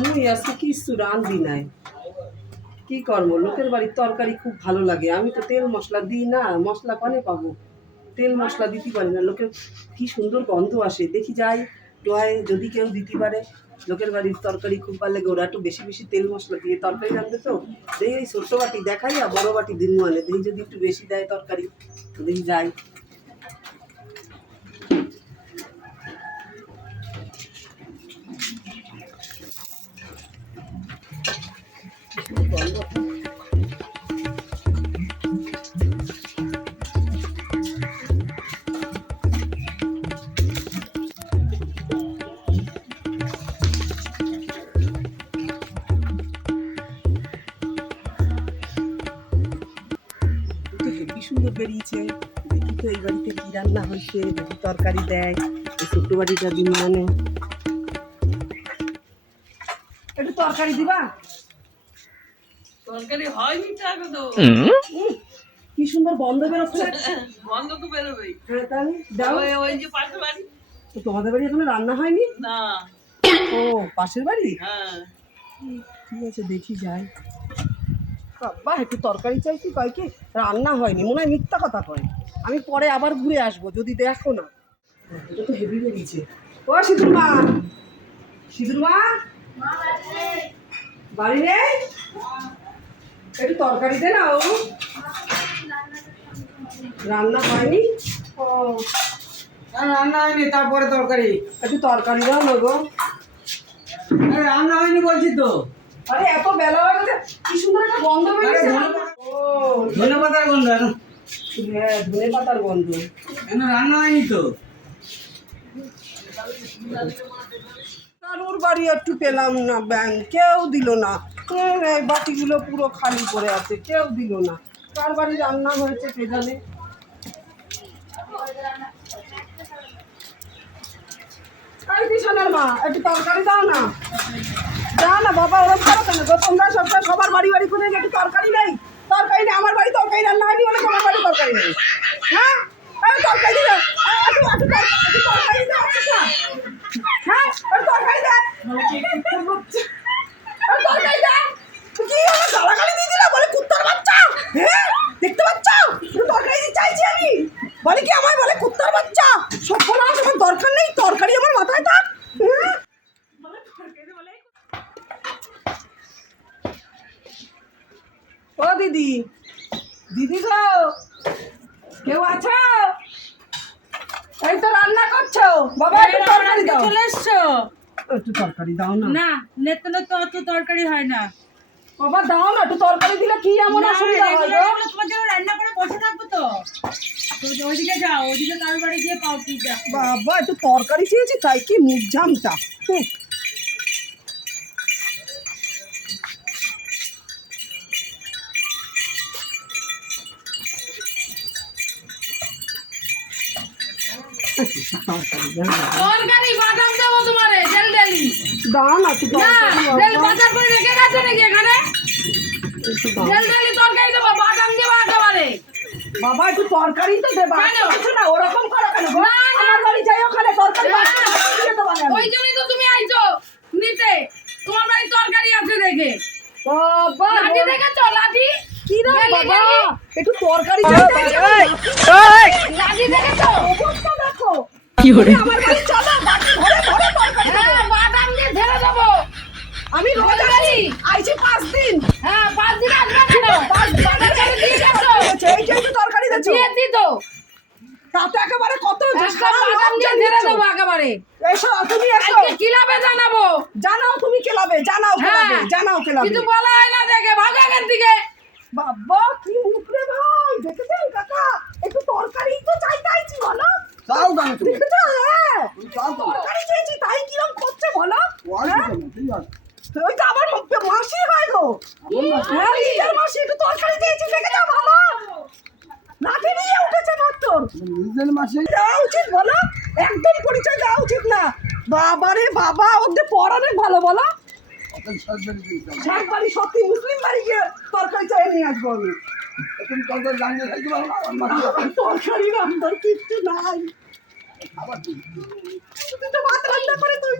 মুই আজকে কিছু রান্ধি নাই কি করব? লোকের বাড়ির তরকারি খুব ভালো লাগে। আমি তো তেল মশলা দিই না, মশলা কনে পাবো? তেল মশলা দিতে পারি না। লোকের কি সুন্দর গন্ধ আসে। দেখি যাই টোয়ায় যদি কেউ দিতে পারে। লোকের বাড়ির তরকারি খুব ভালো লাগে। ওরা একটু বেশি বেশি তেল মশলা দিয়ে তরকারি রাঁধবে তো। দেখি এই ছোট্ট বাটি দেখাই আর বড় বাটি দিন মানে দেখি যদি একটু বেশি দেয় তরকারি দেখি যাই। সুন্দর বেরিয়েছে। দেখি তো এই বাড়িতে রান্না হয়েছে তরকারি দেয়, এই ছোট্ট বাড়িটা দিন মানে। একটু তরকারি দিবা? তরকারি হয়নি আগে তো কি সুন্দর বন্ধ বেরোচ্ছে। বন্ধ তো বেরোবেই। হ্যাঁ তাহলে দাও ওই ওই যে পাশে বাড়ি। তো তোমাদের বাড়ি এখনও রান্না হয়নি? না। ও পাশের বাড়ি? হ্যাঁ। ঠিক আছে দেখি যাই। বাবা একটু তরকারি চাইছি কয় কি? রান্না হয়নি মনে হয় মিথ্যা কথা কয়। আমি পরে আবার ঘুরে আসব যদি দেখো না। এটা তো হেভি বেরিয়েছে ও সিঁদুর মা! সিঁদুর মা! বাড়ি নেই? একটু তরকারি দে না ও। রান্না হয়নি? ও। রান্না হয়নি তারপরে তরকারি। একটু তরকারি দাও না গো। আরে রান্না হয়নি বলছি তো। আরে এত বেলা হয়ে গেছে কি সুন্দর একটা গন্ধ বেরিয়েছে। ও ধনে পাতার গন্ধ হ্যাঁ ধনে পাতার গন্ধ। এখন রান্না হয়নি তো? কারোর বাড়ি একটু পেলাম না ব্যাংক কেউ দিল না। এই বাটিগুলো পুরো খালি পড়ে আছে, কেউ দিল না। কার বাড়ি রান্না হয়েছে কে জানে? মা, একটু তরকারি দাও না। দাও না বাবা গো তোমরা সবার বাড়ি বাড়ি করে একটু তরকারি নেই। তরকারি নেই, আমার বাড়ি তরকারি রান্না হয়নি বলে তোমার বাড়ি তরকারি নেই হ্যাঁ এই তরকারি দাও এই, একটু একটু তর- একটু তরকারি দাও আচ্ছা হ্যাঁ একটু তরকারি দে একটু তরকারি দে কি আমার গালাগালি দিয়ে দিলা বলে কুত্তার বাচ্চা হ্যাঁ দেখতে পাচ্ছ একটু তরকারি দিতে চাইছি আমি বলে কি আমায় বলে কুত্তার বাচ্চা সভ্য না আমার দরকার নেই তরকারি আমার মাথায় থাক হ্যাঁ ও দিদি। দিদি গো কেউ আছো? এই তো রান্না করছ। বাবা একটু তরকারি দাও। চলে এসছো? একটু তরকারি দাও না। না তো অত তরকারি হয় না। বাবা দাও না একটু তরকারি দিলে কি এমন অসুবিধা হয় গো? তোমার জন্য রান্না করে বসে থাকব তো। ওইদিকে যাও ওইদিকে কারোর বাড়ি গিয়ে পাও কি বাবা একটু তরকারি চেয়েছি তাই কি মুখ জামটা হুম। তরকারি বাদাম দেবো তোমারে জেল ডেলি দাও না একটু না তরকারি জেল বাবা। বাজার করে রেখে গেছো নাকি এখানে? একটু জেল ডেলি তরকারি দেবো বাদাম দেবো একেবারে। বাবা একটু তরকারি তো দেবা কিছু না ওরকম করো কেন? না। আমার বাড়ি যাই ওখানে তরকারি। ওই জন্যই তো তুমি আইছো নিতে। তোমার বাড়ি তরকারি আছে দেখে। বাবা লাঠি দেখেছ? লাঠি? কি গেলি, বাবা? একটু তরকারি চাইতে লাঠি দেখেছ? কি হরে আমার বাড়ি চলো বাটি ভরে ভরে তরকারি দেবো। হ্যাঁ আমি রোজ বলতে আইছি পাঁচ দিন। হ্যাঁ পাঁচ দিন আসবে কেন? পাঁচ দিন করে তরকারি দিচ্ছ তো। তাতে একেবারে কত দেবো একেবারে। এসো তুমি এসো। কিলাবে জানাব। জানাও তুমি কেলাবে জানাও কেলাবে হ্যাঁ। জানাও কেলাবে। কিছু বলা হয় না দেখে ভাগো এখান থেকে। বাবা কি মুখরে ভাই দেখেছেন কাকা একটু তরকারি বলো তাও দাম তো দেখেছ হ্যাঁ তরকারি চেয়েছি তাই কিরম করছে বলো? হ্যাঁ? ওই তো আমার ম- মাসি হয় গো। হ্যাঁ নিজের মাসি একটু তরকারি চেয়েছি দেখে যাও ভালো লাঠি নিয়ে উঠেছে মাত্র। নিজের মাসে? দেওয়া উচিত বলো। একদম পরিচয় দেওয়া উচিত না। বাবারে বাবা ওদের পড়ানোর ভালো বলো। বাড়ি সত্যি মুসলিম বাড়ি গিয়ে তরকারি চাই নিয়ে আসব আমি। তুমি তরকারি জানিয়ে খাইতে পারো আমার মাসে আমার কিচ্ছু নাই। আবার তুই তো ভাত রান্না করে তুই